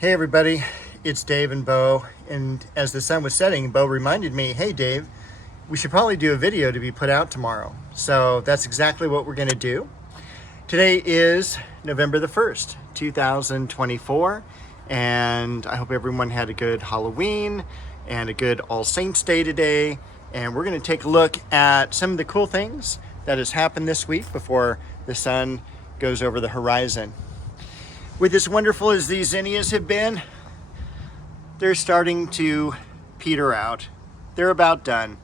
Hey everybody, it's Dave and Bo, and as the sun was setting, Bo reminded me, hey Dave, we should probably do a video to be put out tomorrow. So that's exactly what we're gonna do. Today is November the 1st, 2024, and I hope everyone had a good Halloween and a good All Saints Day today. And we're gonna take a look at some of the cool things that has happened this week before the sun goes over the horizon. With as wonderful as these zinnias have been, they're starting to peter out. They're about done.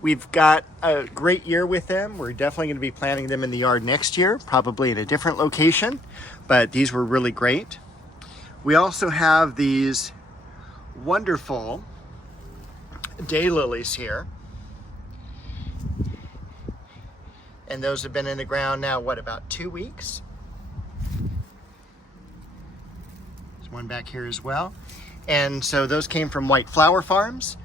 We've got a great year with them. We're definitely going to be planting them in the yard next year, probably in a different location, but these were really great. We also have these wonderful daylilies here. And those have been in the ground now, what, about 2 weeks? One back here as well. And so those came from White Flower Farms.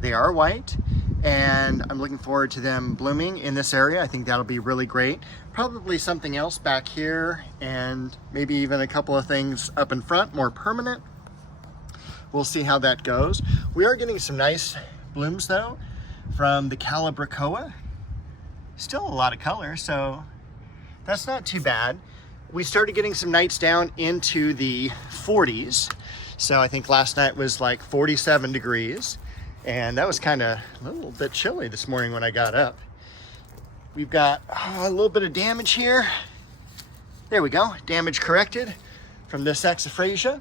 They are white, and I'm looking forward to them blooming in this area. I think that'll be really great. Probably something else back here, and maybe even a couple of things up in front, more permanent. We'll see how that goes. We are getting some nice blooms though from the Calibrachoa. Still a lot of color, so that's not too bad. We started getting some nights down into the 40s. So I think last night was like 47 degrees. And that was kind of a little bit chilly this morning when I got up. We've got a little bit of damage here. There we go, damage corrected from this Saxifraga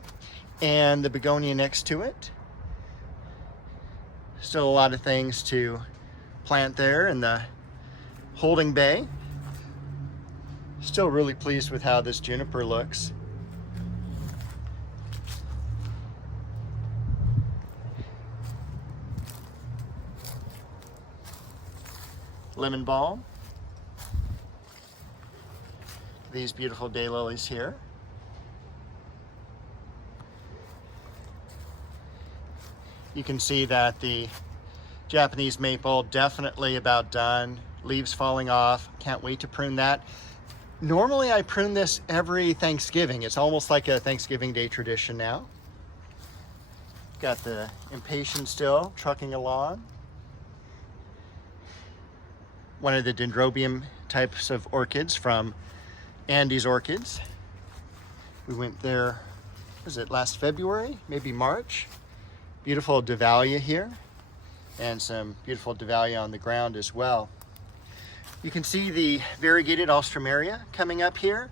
and the begonia next to it. Still a lot of things to plant there in the holding bay. Still really pleased with how this juniper looks. Lemon balm. These beautiful daylilies here. You can see that the Japanese maple definitely about done. Leaves falling off. Can't wait to prune that. Normally I prune this every Thanksgiving. It's almost like a Thanksgiving Day tradition now. Got the impatient still trucking along. One of the dendrobium types of orchids from Andy's Orchids. We went there, was it last February, maybe March? Beautiful Dahlia here, and some beautiful Dahlia on the ground as well. You can see the variegated Alstroemeria coming up here,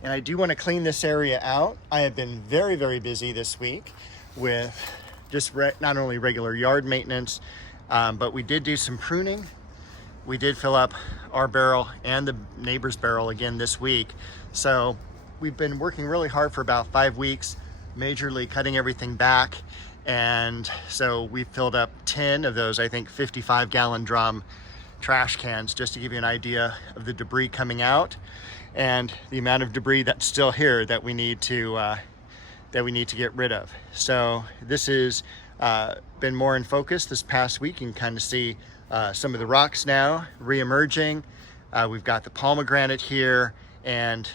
and I do want to clean this area out. I have been very, very busy this week with just not only regular yard maintenance, but we did do some pruning. We did fill up our barrel and the neighbor's barrel again this week. So we've been working really hard for about 5 weeks, majorly cutting everything back. And so we filled up 10 of those, I think, 55-gallon drum trash cans, just to give you an idea of the debris coming out and the amount of debris that's still here that we need to get rid of. So this has been more in focus this past week. You can kind of see some of the rocks now re-emerging. We've got the pomegranate here, and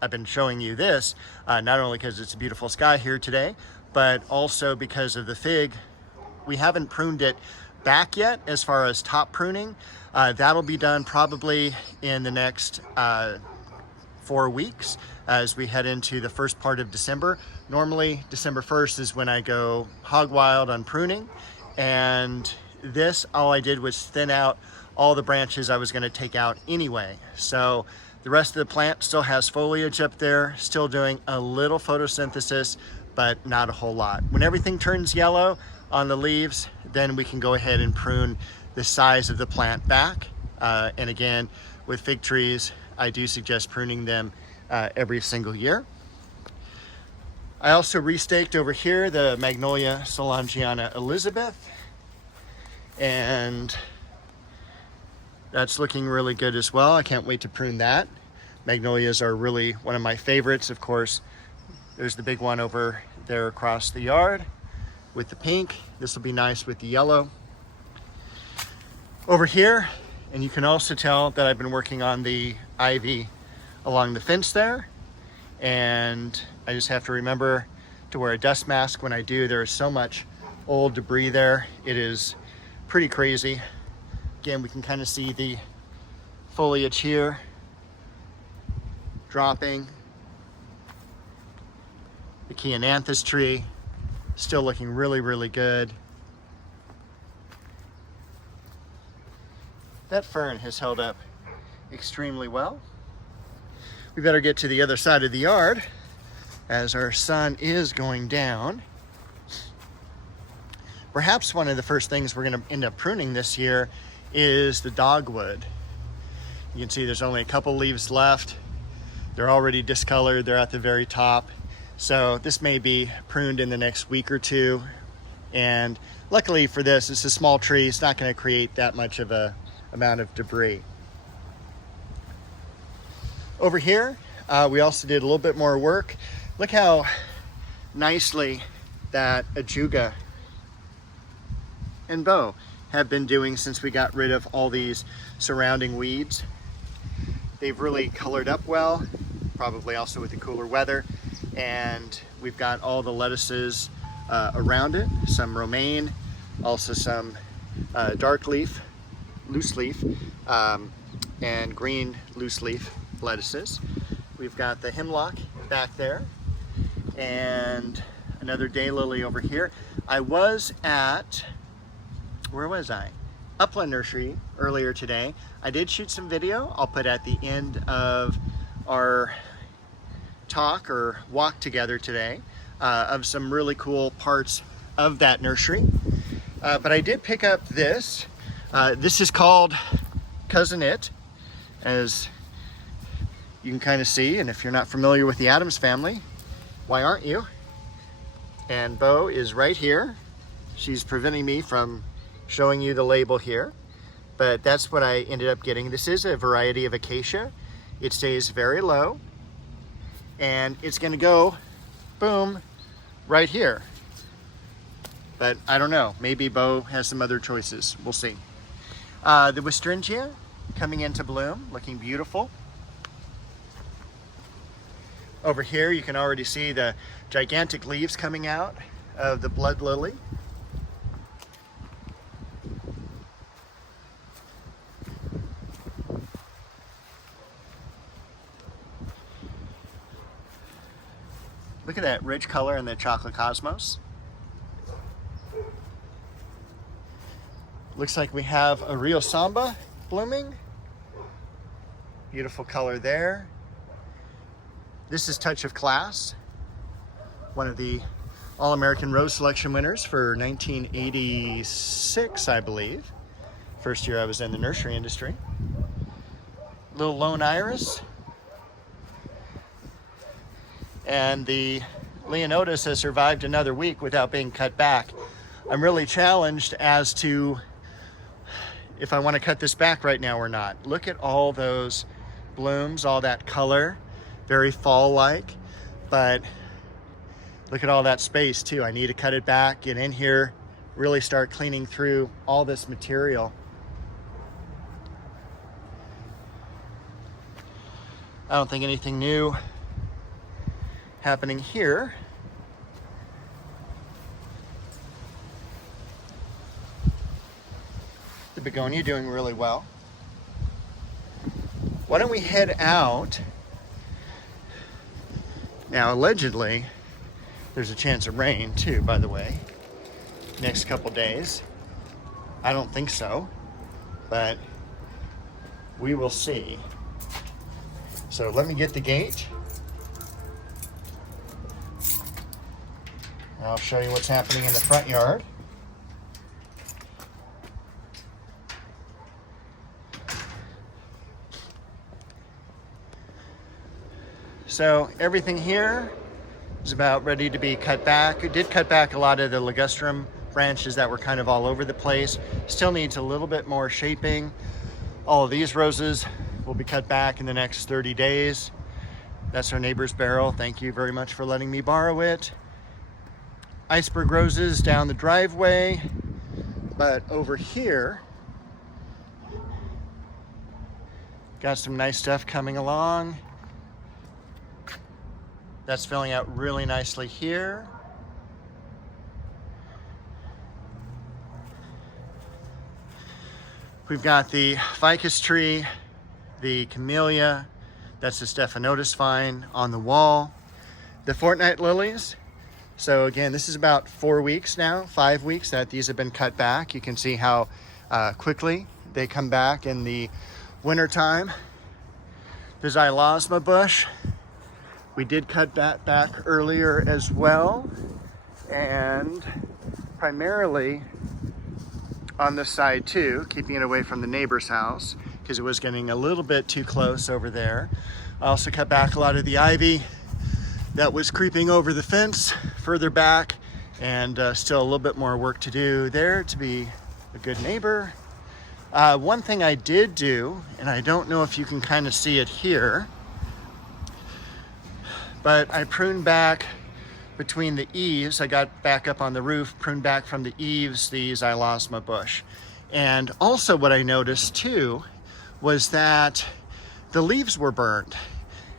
I've been showing you this not only because it's a beautiful sky here today, but also because of the fig. We haven't pruned it back yet as far as top pruning. That'll be done probably in the next 4 weeks as we head into the first part of December. Normally December 1st is when I go hog wild on pruning, and this, all I did was thin out all the branches I was going to take out anyway. So the rest of the plant still has foliage up there, still doing a little photosynthesis, but not a whole lot. When everything turns yellow on the leaves, then we can go ahead and prune the size of the plant back. And again, with fig trees, I do suggest pruning them every single year. I also restaked over here the Magnolia Solangiana Elizabeth, and that's looking really good as well. I can't wait to prune that. Magnolias are really one of my favorites. Of course, there's the big one over there across the yard with the pink. This will be nice with the yellow. Over here, and you can also tell that I've been working on the ivy along the fence there, and I just have to remember to wear a dust mask when I do. There is so much old debris there. It is pretty crazy. Again, we can kind of see the foliage here dropping. The Chiananthus tree still looking really, really good. That fern has held up extremely well. We better get to the other side of the yard as our sun is going down. Perhaps one of the first things we're going to end up pruning this year is the dogwood. You can see there's only a couple leaves left. They're already discolored. They're at the very top. So this may be pruned in the next week or two. And luckily for this, it's a small tree. It's not going to create that much of a amount of debris. Over here, we also did a little bit more work. Look how nicely that ajuga and bow have been doing since we got rid of all these surrounding weeds. They've really colored up well, probably also with the cooler weather. And we've got all the lettuces around it, some romaine, also some dark leaf, loose leaf, and green loose leaf lettuces. We've got the hemlock back there and another daylily over here. I was at, where was I? Upland Nursery earlier today. I did shoot some video. I'll put at the end of our talk or walk together today of some really cool parts of that nursery. But I did pick up this. This is called Cousin It, as you can kind of see, and if you're not familiar with the Addams family, why aren't you? And Bo is right here. She's preventing me from showing you the label here, but that's what I ended up getting. This is a variety of acacia. It stays very low, and it's gonna go, boom, right here. But I don't know, maybe Bo has some other choices. We'll see. The Westringia coming into bloom, looking beautiful. Over here, you can already see the gigantic leaves coming out of the blood lily. Look at that rich color in the chocolate cosmos. Looks like we have a Rio Samba blooming. Beautiful color there. This is Touch of Class, one of the All-American Rose Selection winners for 1986, I believe. First year I was in the nursery industry. Little Lone Iris. And the Leonotis has survived another week without being cut back. I'm really challenged as to if I want to cut this back right now or not. Look at all those blooms, all that color, very fall-like, but look at all that space too. I need to cut it back, get in here, really start cleaning through all this material. I don't think anything new happening here. The begonia doing really well. Why don't we head out? Now, allegedly, there's a chance of rain too, by the way, next couple days. I don't think so, but we will see. So let me get the gate. I'll show you what's happening in the front yard. So everything here is about ready to be cut back. It did cut back a lot of the ligustrum branches that were kind of all over the place. Still needs a little bit more shaping. All of these roses will be cut back in the next 30 days. That's our neighbor's barrel. Thank you very much for letting me borrow it. Iceberg roses down the driveway, but over here, got some nice stuff coming along. That's filling out really nicely here. We've got the ficus tree, the camellia, that's the stephanotis vine on the wall, the fortnight lilies. So again, this is about 4 weeks now, 5 weeks that these have been cut back. You can see how quickly they come back in the winter time. The xylosma bush, we did cut that back earlier as well, and primarily on this side too, keeping it away from the neighbor's house because it was getting a little bit too close over there. I also cut back a lot of the ivy that was creeping over the fence further back, and still a little bit more work to do there to be a good neighbor. One thing I did do, and I don't know if you can kind of see it here, but I pruned back between the eaves. I got back up on the roof, pruned back from the eaves the xylosma bush. And also what I noticed too was that the leaves were burned.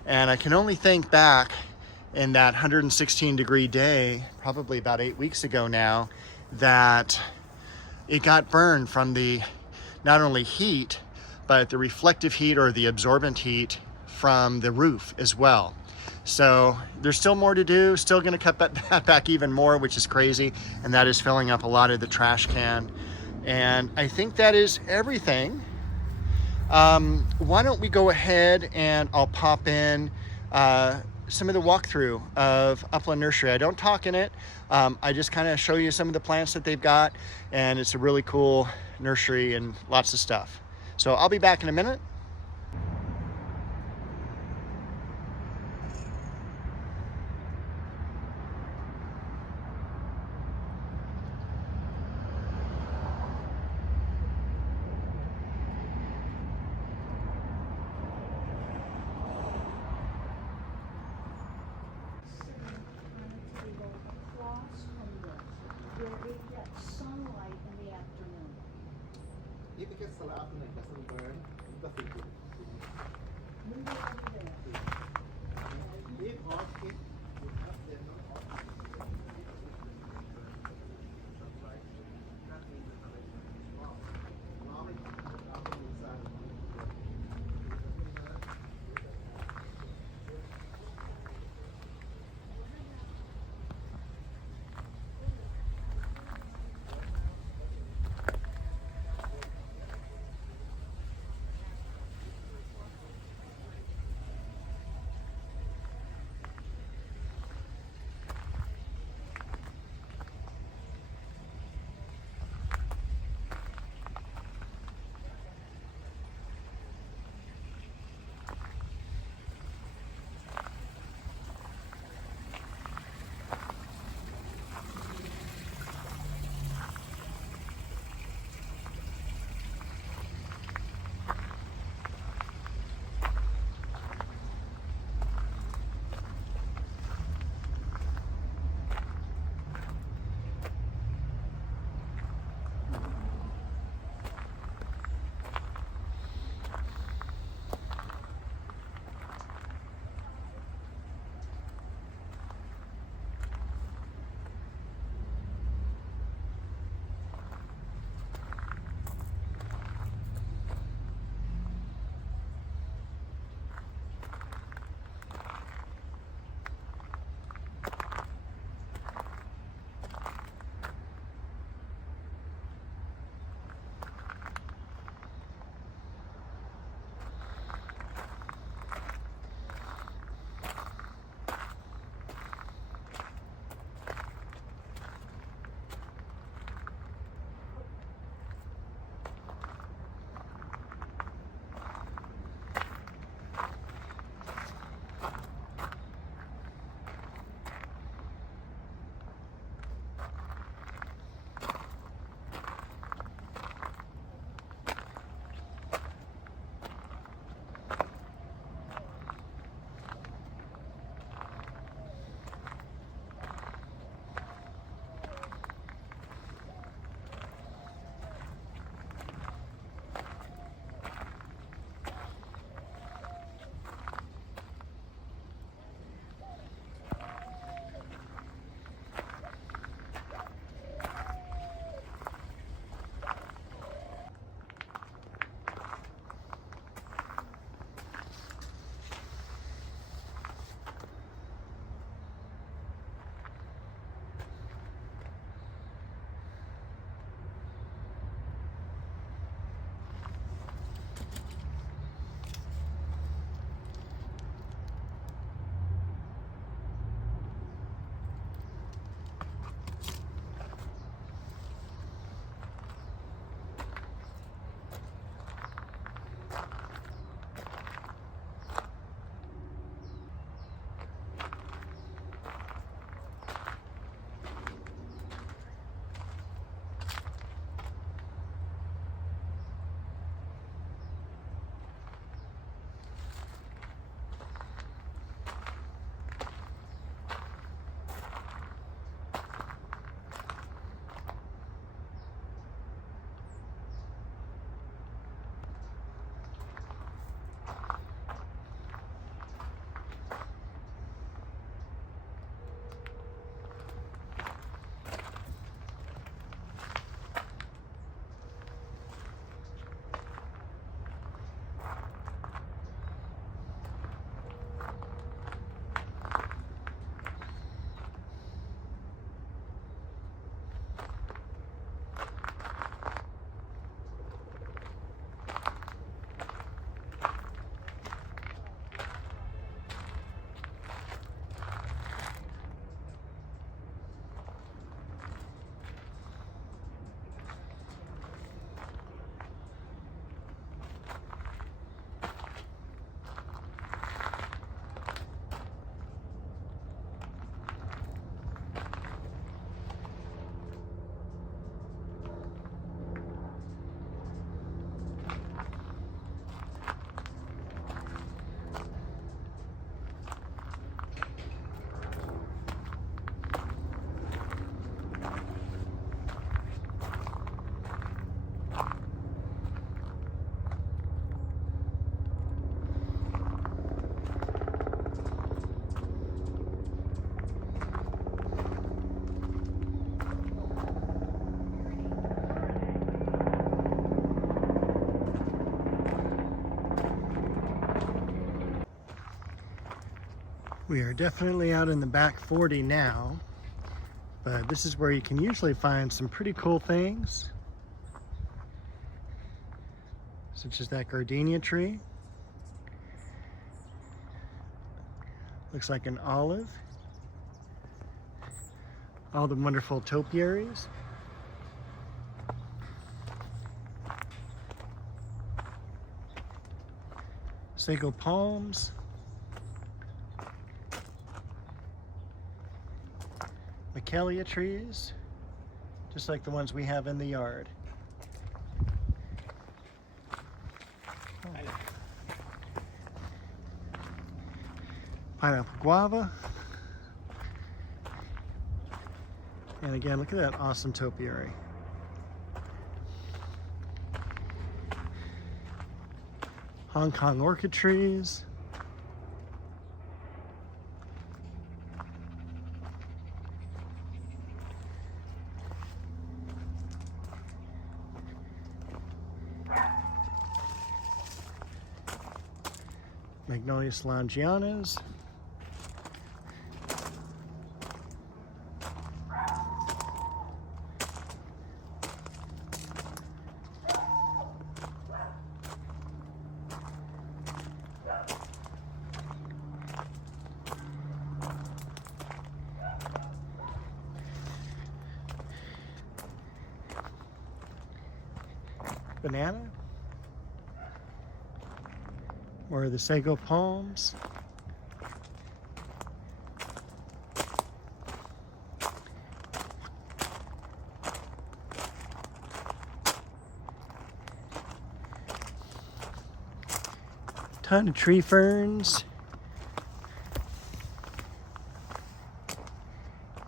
And I can only think back in that 116-degree day, probably about 8 weeks ago now, that it got burned from the not only heat, but the reflective heat or the absorbent heat from the roof as well. So there's still more to do, still gonna cut that back even more, which is crazy, and that is filling up a lot of the trash can. And I think that is everything. Why don't we go ahead and I'll pop in some of the walkthrough of Upland Nursery. I don't talk in it. I just kind of show you some of the plants that they've got, and it's a really cool nursery and lots of stuff. So I'll be back in a minute. If it gets the afternoon, it doesn't burn, nothing good. If hot, if you have them not hot, We are definitely out in the back 40 now, but this is where you can usually find some pretty cool things, such as that gardenia tree. Looks like an olive. All the wonderful topiaries. Sago palms. Micalia trees, just like the ones we have in the yard. Pineapple guava. And again, look at that awesome topiary. Hong Kong orchid trees. Magnolia Solangianas. Banana. More of the sago palms. Ton of tree ferns.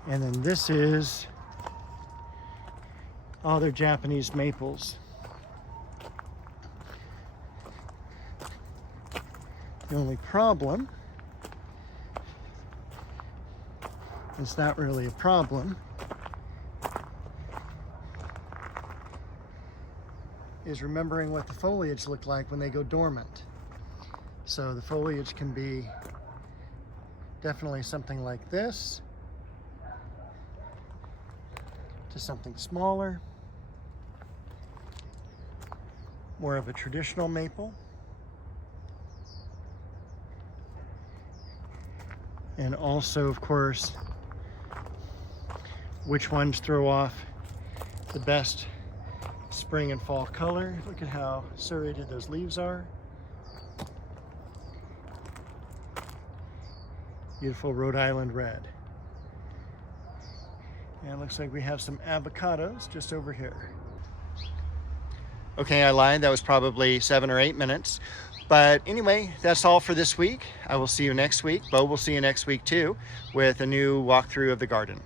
And then this is all their Japanese maples. The only problem, it's not really a problem, is remembering what the foliage looked like when they go dormant. So the foliage can be definitely something like this, to something smaller, more of a traditional maple. And also, of course, which ones throw off the best spring and fall color. Look at how serrated those leaves are. Beautiful Rhode Island red. And it looks like we have some avocados just over here. Okay, I lied. That was probably 7 or 8 minutes. But anyway, that's all for this week. I will see you next week. Bo will see you next week too, with a new walkthrough of the garden.